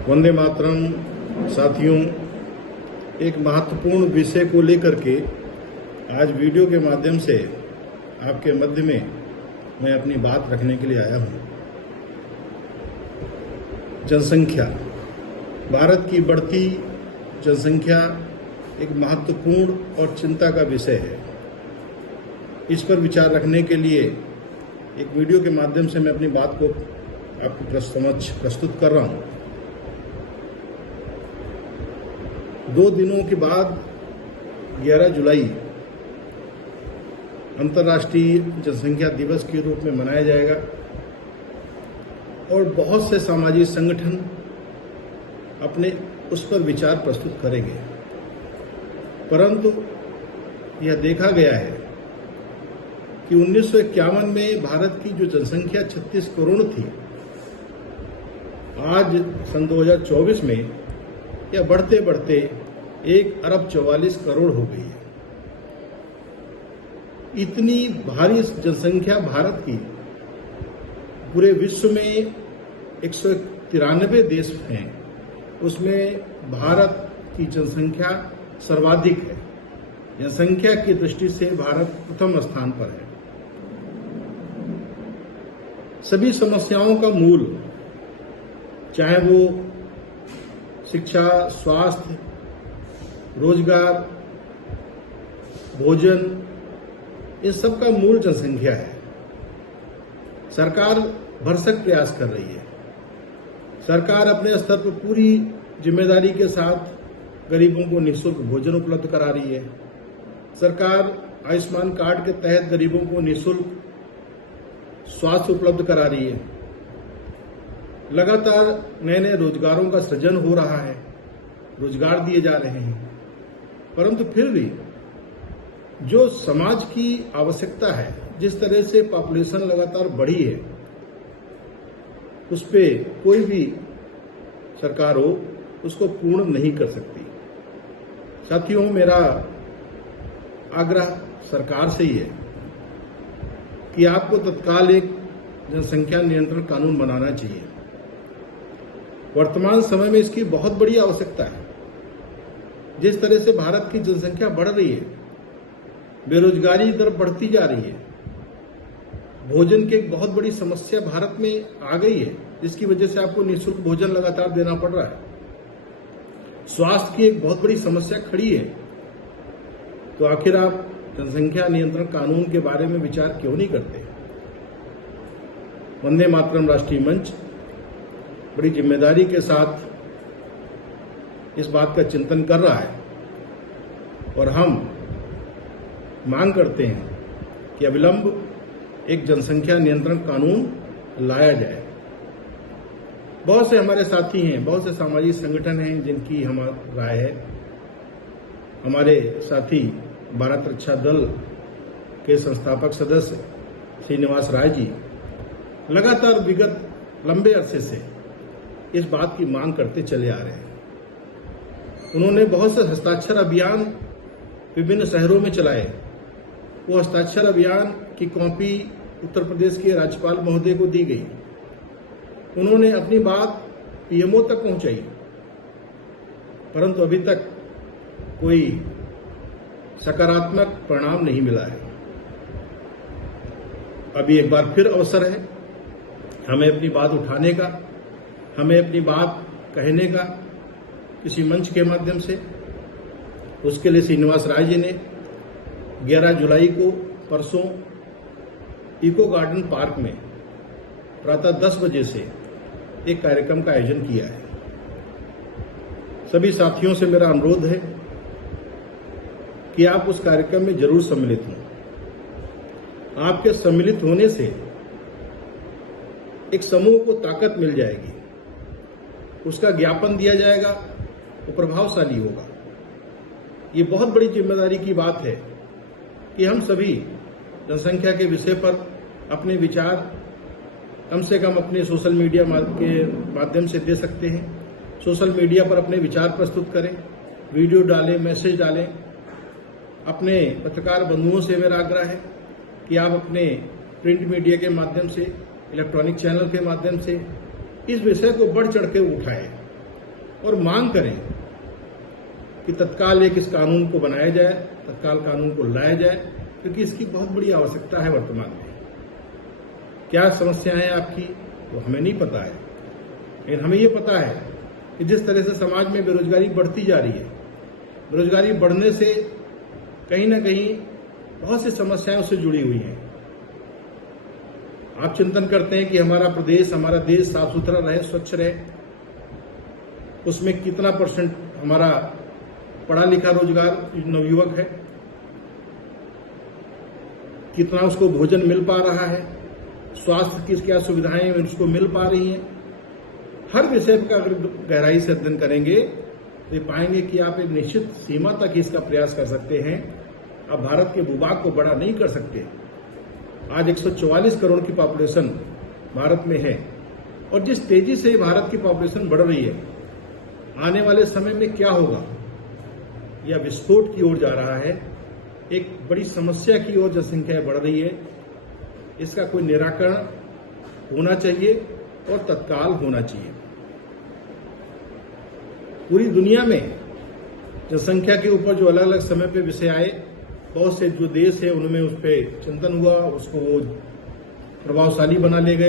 वंदे मातरम। साथियों, एक महत्वपूर्ण विषय को लेकर के आज वीडियो के माध्यम से आपके मध्य में मैं अपनी बात रखने के लिए आया हूं। जनसंख्या, भारत की बढ़ती जनसंख्या एक महत्वपूर्ण और चिंता का विषय है। इस पर विचार रखने के लिए एक वीडियो के माध्यम से मैं अपनी बात को आपके समक्ष प्रस्तुत कर रहा हूं। 2 दिनों के बाद 11 जुलाई अंतर्राष्ट्रीय जनसंख्या दिवस के रूप में मनाया जाएगा और बहुत से सामाजिक संगठन अपने उस पर विचार प्रस्तुत करेंगे। परंतु यह देखा गया है कि 1951 में भारत की जो जनसंख्या 36 करोड़ थी, आज सन 2024 में यह बढ़ते बढ़ते 1 अरब 44 करोड़ हो गई है। इतनी भारी जनसंख्या भारत की पूरे विश्व में 193 देश हैं, उसमें भारत की जनसंख्या सर्वाधिक है। जनसंख्या की दृष्टि से भारत प्रथम स्थान पर है। सभी समस्याओं का मूल, चाहे वो शिक्षा, स्वास्थ्य, रोजगार, भोजन, इन सब का मूल जनसंख्या है। सरकार भरसक प्रयास कर रही है। सरकार अपने स्तर पर पूरी जिम्मेदारी के साथ गरीबों को निःशुल्क भोजन उपलब्ध करा रही है। सरकार आयुष्मान कार्ड के तहत गरीबों को निःशुल्क स्वास्थ्य उपलब्ध करा रही है। लगातार नए नए रोजगारों का सृजन हो रहा है, रोजगार दिए जा रहे हैं। परंतु फिर भी जो समाज की आवश्यकता है, जिस तरह से पॉपुलेशन लगातार बढ़ी है, उस पे कोई भी सरकार हो उसको पूर्ण नहीं कर सकती। साथियों, मेरा आग्रह सरकार से ही है कि आपको तत्काल एक जनसंख्या नियंत्रण कानून बनाना चाहिए। वर्तमान समय में इसकी बहुत बड़ी आवश्यकता है। जिस तरह से भारत की जनसंख्या बढ़ रही है, बेरोजगारी दर बढ़ती जा रही है, भोजन की एक बहुत बड़ी समस्या भारत में आ गई है, जिसकी वजह से आपको निःशुल्क भोजन लगातार देना पड़ रहा है। स्वास्थ्य की एक बहुत बड़ी समस्या खड़ी है। तो आखिर आप जनसंख्या नियंत्रण कानून के बारे में विचार क्यों नहीं करते? वंदे मातरम राष्ट्रीय मंच बड़ी जिम्मेदारी के साथ इस बात का चिंतन कर रहा है और हम मांग करते हैं कि अविलंब एक जनसंख्या नियंत्रण कानून लाया जाए। बहुत से हमारे साथी हैं, बहुत से सामाजिक संगठन हैं जिनकी हमारी राय है। हमारे साथी भारत रक्षा दल के संस्थापक सदस्य श्रीनिवास राय जी लगातार विगत लंबे अरसे से इस बात की मांग करते चले आ रहे हैं। उन्होंने बहुत से हस्ताक्षर अभियान विभिन्न शहरों में चलाए। वो हस्ताक्षर अभियान की कॉपी उत्तर प्रदेश के राज्यपाल महोदय को दी गई। उन्होंने अपनी बात पीएमओ तक पहुंचाई, परंतु अभी तक कोई सकारात्मक परिणाम नहीं मिला है। अभी एक बार फिर अवसर है हमें अपनी बात उठाने का, हमें अपनी बात कहने का किसी मंच के माध्यम से। उसके लिए श्रीनिवास राय जी ने 11 जुलाई को परसों इको गार्डन पार्क में प्रातः 10 बजे से एक कार्यक्रम का आयोजन किया है। सभी साथियों से मेरा अनुरोध है कि आप उस कार्यक्रम में जरूर सम्मिलित हों। आपके सम्मिलित होने से एक समूह को ताकत मिल जाएगी, उसका ज्ञापन दिया जाएगा, वो प्रभावशाली होगा। ये बहुत बड़ी जिम्मेदारी की बात है कि हम सभी जनसंख्या के विषय पर अपने विचार कम से कम अपने सोशल मीडिया के माध्यम से दे सकते हैं। सोशल मीडिया पर अपने विचार प्रस्तुत करें, वीडियो डालें, मैसेज डालें। अपने पत्रकार बंधुओं से मेरा आग्रह है कि आप अपने प्रिंट मीडिया के माध्यम से, इलेक्ट्रॉनिक चैनल के माध्यम से इस विषय को बढ़ चढ़ के उठाएं। और मांग करें कि तत्काल एक इस कानून को बनाया जाए, तत्काल कानून को लाया जाए, क्योंकि इसकी बहुत बड़ी आवश्यकता है वर्तमान में। क्या समस्याएं हैं आपकी वो हमें नहीं पता है, लेकिन हमें ये पता है कि जिस तरह से समाज में बेरोजगारी बढ़ती जा रही है, बेरोजगारी बढ़ने से कहीं ना कहीं बहुत सी समस्याएं उससे जुड़ी हुई हैं। आप चिंतन करते हैं कि हमारा प्रदेश, हमारा देश साफ सुथरा रहे, स्वच्छ रहे, उसमें कितना % हमारा पढ़ा लिखा रोजगार नवयुवक है, कितना उसको भोजन मिल पा रहा है, स्वास्थ्य की क्या सुविधाएं उसको मिल पा रही हैं। हर विषय का अगर गहराई से अध्ययन करेंगे तो ये पाएंगे कि आप एक निश्चित सीमा तक इसका प्रयास कर सकते हैं। अब भारत के भूभाग को बड़ा नहीं कर सकते। आज 144 करोड़ की पॉपुलेशन भारत में है और जिस तेजी से भारत की पॉपुलेशन बढ़ रही है, आने वाले समय में क्या होगा, यह विस्फोट की ओर जा रहा है, एक बड़ी समस्या की ओर जनसंख्या बढ़ रही है। इसका कोई निराकरण होना चाहिए और तत्काल होना चाहिए। पूरी दुनिया में जनसंख्या के ऊपर जो अलग अलग समय पे विषय आए, बहुत से जो देश है उनमें उस पर चिंतन हुआ, उसको वो प्रभावशाली बना ले गए।